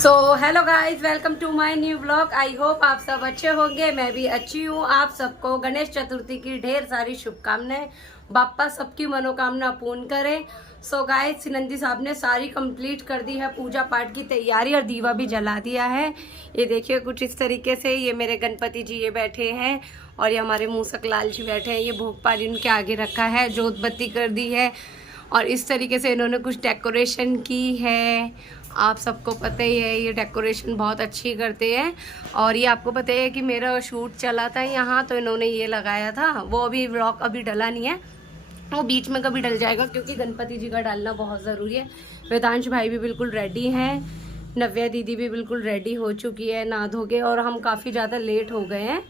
So hello guys, welcome to my new blog. I hope आप सब अच्छे होंगे, मैं भी अच्छी हूँ। आप सबको गणेश चतुर्थी की ढेर सारी शुभकामनाएं। बाप्पा सबकी मनोकामना पूर्ण करे। सो गाइज, सिनंदी साहब ने सारी कंप्लीट कर दी है पूजा पाठ की तैयारी और दीवा भी जला दिया है। ये देखिए कुछ इस तरीके से। ये मेरे गणपति जी ये बैठे हैं और ये हमारे मूसक लाल जी बैठे हैं। ये भोग पानी उनके आगे रखा है, जोत बत्ती कर दी है और इस तरीके से इन्होंने कुछ डेकोरेशन की है। आप सबको पता ही है, ये डेकोरेशन बहुत अच्छी करते हैं। और ये आपको पता है कि मेरा शूट चला था यहाँ, तो इन्होंने ये लगाया था। वो अभी व्लॉग अभी डला नहीं है, वो बीच में कभी डल जाएगा, क्योंकि गणपति जी का डालना बहुत ज़रूरी है। वेदांश भाई भी बिल्कुल रेडी हैं, नव्या दीदी भी बिल्कुल रेडी हो चुकी है नहा धो के, और हम काफ़ी ज़्यादा लेट हो गए हैं।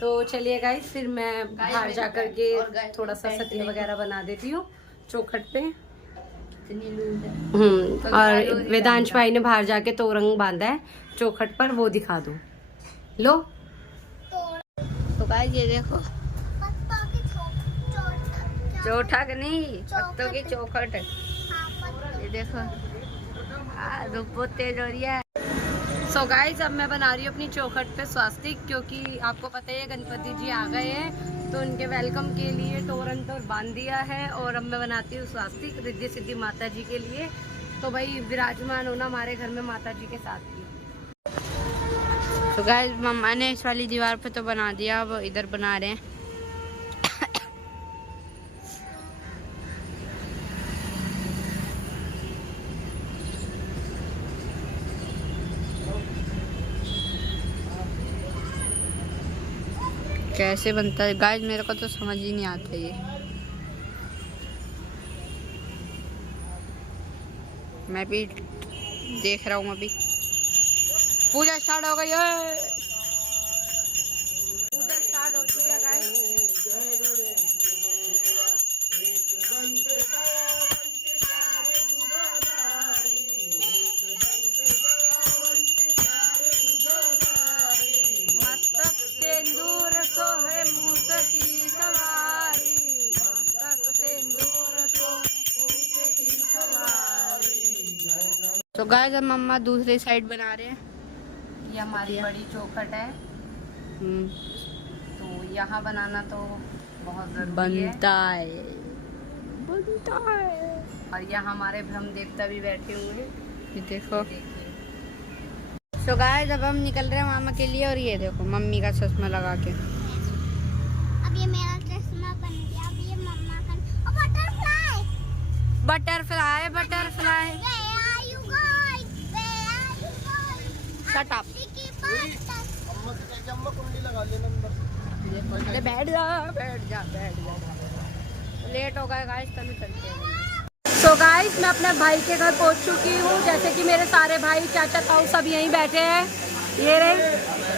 तो चलिए गाइस, फिर मैं बाहर जा कर के थोड़ा सा सतिया वगैरह बना देती हूँ चौखट पे। और वेदांश भाई ने बाहर जाके तोरंग बांधा है चौखट पर, वो दिखा दो। लो तो गाइस ये देखो, चौठक नहीं, पत्तों की चौखट। ये देखो धूप बहुत तेज हो रही है। सो गाइस, अब मैं बना रही हूँ अपनी चौखट पे स्वास्तिक, क्योंकि आपको पता है गणपति जी आ गए हैं, तो उनके वेलकम के लिए तोरण तो बांध दिया है। और अब मैं बनाती हूँ स्वास्तिक रिद्धि सिद्धि माता जी के लिए। तो भाई विराजमान होना हमारे घर में माता जी के साथ ही। तो गाइस, मम्मा ने इस वाली दीवार पे तो बना दिया, अब इधर बना रहे हैं। कैसे बनता है गाइस, मेरे को तो समझ ही नहीं आता ये। मैं भी देख रहा हूँ, अभी पूजा स्टार्ट हो गई है। पूजा स्टार्ट हो चुकी है गाइस। मस्तक सिंदूर सोहे मूसकी सवारी, मस्तक सिंदूर सोहे की सवारी। तो गाइस, अब मम्मा दूसरी साइड बना रहे हैं। ये हमारी बड़ी चौखट है, तो यहाँ बनाना तो बहुत जरूरी है। बनता है। और यहाँ हमारे ब्रह्म देवता भी बैठे हुए हैं, ये देखो। सो गाइस, अब हम निकल रहे हैं मामा के लिए। और ये देखो मम्मी का चश्मा लगा के। अब ये मेरा चश्मा बन गया, अब ये मम्मा का। और butterfly butterfly butterfly Where are you going? Where are you going? Shut up. अरे बैठ जा बैठ जा बैठ जा, लेट हो गए गाइस, चलो चलते हैं। सो गाइस, मैं अपने भाई के घर पहुंच चुकी हूँ। जैसे कि मेरे सारे भाई चाचा ताऊ सब यहीं बैठे हैं। ये रहे,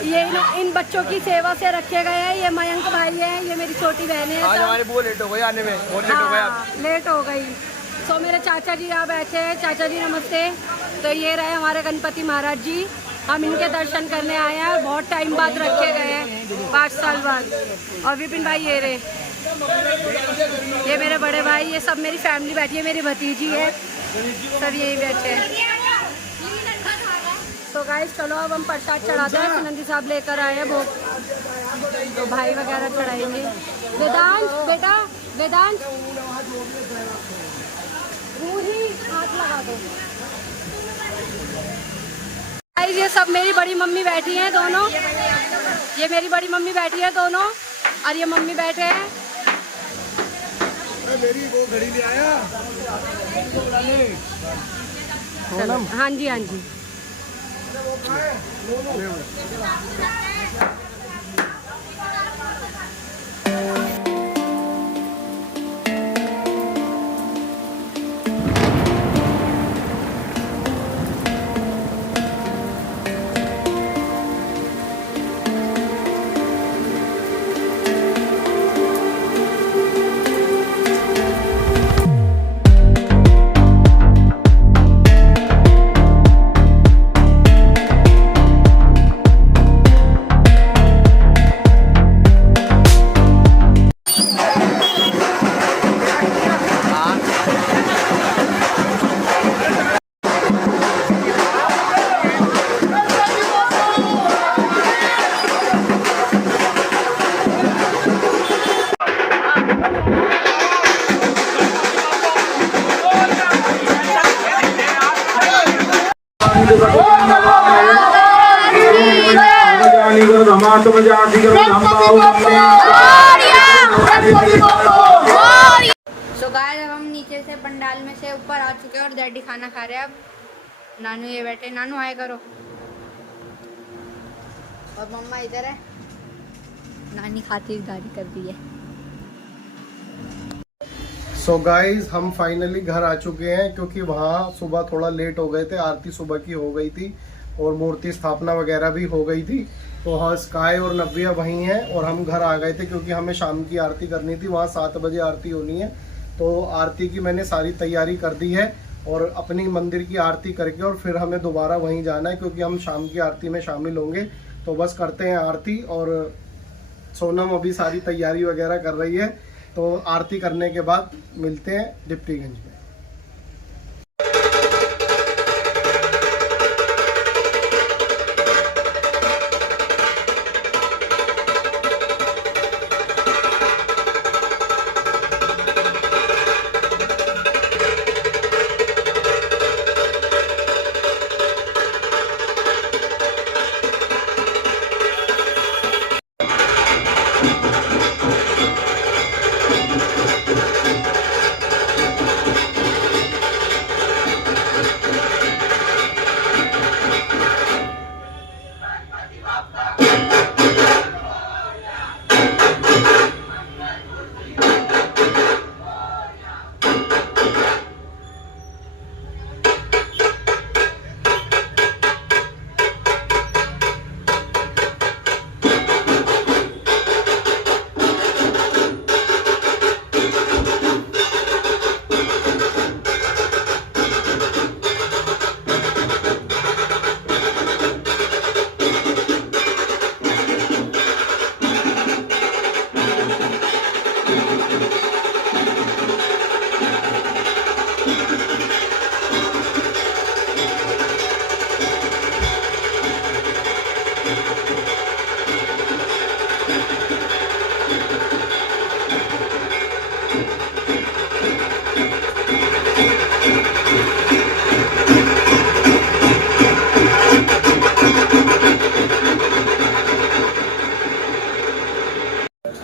ये इन बच्चों की सेवा से रखे गए हैं। ये मयंक भाई है, ये मेरी छोटी बहन है। आज हमारी बुआ लेट हो गई आने में, बहुत लेट हो गया। लेट हो गई। सो मेरे चाचा जी यहाँ बैठे हैं। चाचा जी नमस्ते। तो ये रहे हमारे गणपति महाराज जी, हम इनके दर्शन करने आए हैं। बहुत टाइम बाद रखे गए हैं, 5 साल बाद। और विपिन भाई ये रहे, ये मेरे बड़े भाई, ये सब मेरी फैमिली बैठी है। मेरी भतीजी है, सब यही बैठे हैं। तो गाइस चलो, अब हम प्रसाद चढ़ाते हैं। सुनंदी साहब लेकर आए हैं भोग, तो भाई वगैरह चढ़ाएंगे। वेदांश बेटा, वेदांश ही हाथ लगा दो। गाइस, ये सब मेरी बड़ी मम्मी बैठी हैं दोनों। ये मेरी बड़ी मम्मी बैठी है दोनों, और ये मम्मी बैठे हैं। मेरी वो घड़ी ले आया। हाँ जी हाँ जी। सो गाइस अब हम नीचे से पंडाल में से ऊपर आ चुके हैं और डैडी खाना खा रहे हैं। अब नानू ये बैठे, नानू हाय करो। और मम्मा इधर है, नानी खातिरदारी कर रही है। सो गाइज हम फाइनली घर आ चुके हैं, क्योंकि वहाँ सुबह थोड़ा लेट हो गए थे। आरती सुबह की हो गई थी और मूर्ति स्थापना वगैरह भी हो गई थी। तो हाँ, स्काई और नव्या वहीं हैं और हम घर आ गए थे, क्योंकि हमें शाम की आरती करनी थी। वहाँ 7 बजे आरती होनी है, तो आरती की मैंने सारी तैयारी कर दी है और अपनी मंदिर की आरती करके और फिर हमें दोबारा वहीं जाना है, क्योंकि हम शाम की आरती में शामिल होंगे। तो बस करते हैं आरती। और सोनम अभी सारी तैयारी वगैरह कर रही है, तो आरती करने के बाद मिलते हैं डिप्टीगंज में।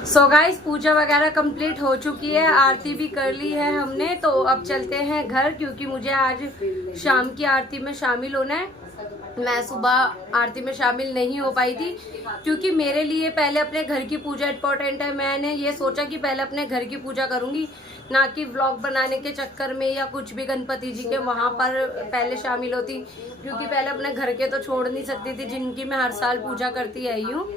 सो गाइस पूजा वगैरह कंप्लीट हो चुकी है, आरती भी कर ली है हमने। तो अब चलते हैं घर, क्योंकि मुझे आज शाम की आरती में शामिल होना है। मैं सुबह आरती में शामिल नहीं हो पाई थी, क्योंकि मेरे लिए पहले अपने घर की पूजा इम्पोर्टेंट है। मैंने ये सोचा कि पहले अपने घर की पूजा करूंगी, ना कि व्लॉग बनाने के चक्कर में या कुछ भी गणपति जी के वहां पर पहले शामिल होती, क्योंकि पहले अपने घर के तो छोड़ नहीं सकती थी, जिनकी मैं हर साल पूजा करती आई हूँ।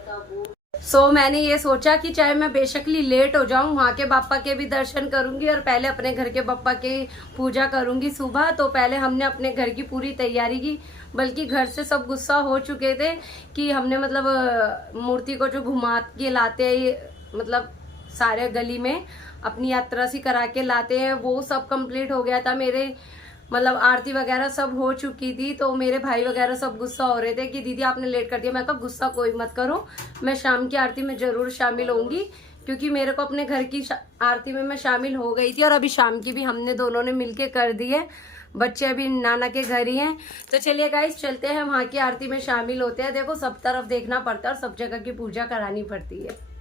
सो मैंने ये सोचा कि चाहे मैं बेशकली लेट हो जाऊं, वहाँ के बाप्पा के भी दर्शन करूंगी और पहले अपने घर के बाप्पा की पूजा करूंगी सुबह। तो पहले हमने अपने घर की पूरी तैयारी की, बल्कि घर से सब गुस्सा हो चुके थे कि हमने मतलब मूर्ति को जो घुमा के लाते हैं, मतलब सारे गली में अपनी यात्रा सी करा के लाते हैं, वो सब कंप्लीट हो गया था। मेरे मतलब आरती वगैरह सब हो चुकी थी, तो मेरे भाई वगैरह सब गुस्सा हो रहे थे कि दीदी आपने लेट कर दिया। मैं कहा गुस्सा कोई मत करो, मैं शाम की आरती में जरूर शामिल होंगी, क्योंकि मेरे को अपने घर की आरती में मैं शामिल हो गई थी और अभी शाम की भी हमने दोनों ने मिलके कर दी है। बच्चे अभी नाना के घर ही हैं। तो चलिए गाइस चलते हैं, वहाँ की आरती में शामिल होते हैं। देखो सब तरफ देखना पड़ता है और सब जगह की पूजा करानी पड़ती है।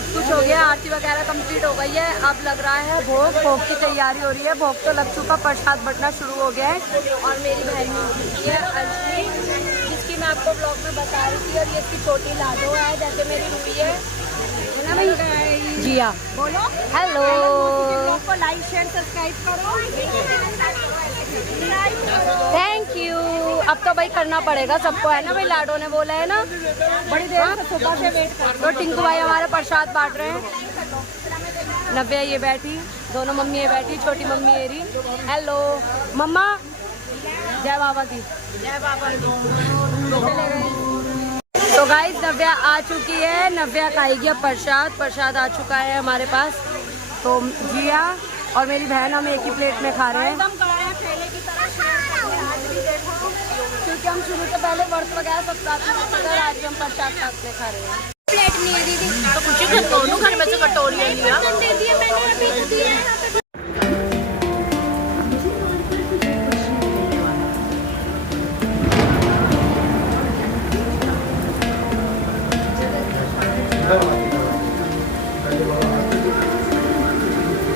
सब कुछ हो गया, आरती वगैरह कंप्लीट हो गई है। अब लग रहा है भोग, भोग की तैयारी हो रही है। भोग तो लग चुका, प्रसाद बंटना शुरू हो गया है। और मेरी बहन ये अंजलि, जिसकी मैं आपको ब्लॉग में बता रही थी, और ये इसकी छोटी लाडो है, जैसे मेरी रूही है ना भाई। जिया बोलो हेलो, को लाइक शेयर सब्सक्राइब करो, थैंक यू। अब तो भाई करना पड़ेगा सबको, है ना भाई, लाडो ने बोला है ना, बड़ी देर से सुबह से वेट कर। तो टिंकू भाई हमारे प्रसाद बांट रहे हैं। नव्या ये बैठी, दोनों मम्मी ये बैठी, छोटी मम्मी मेरी। हेलो मम्मा, जय बाबा की, जय बाबा की। तो गाइस नव्या आ चुकी है, नव्या खाएगी अब प्रसाद। प्रसाद आ चुका है हमारे पास। तो जिया और मेरी बहन हम एक ही प्लेट में खा रहे हैं, क्योंकि हम शुरू से पहले वर्ष वगैरह सब साथ में, आज हम प्रसाद साथ में खा रहे हैं। प्लेट नहीं है दीदी, तो कुछ दोनों घर में से कटोरी लिया। दे दिया मैंने, अभी तो दिया है।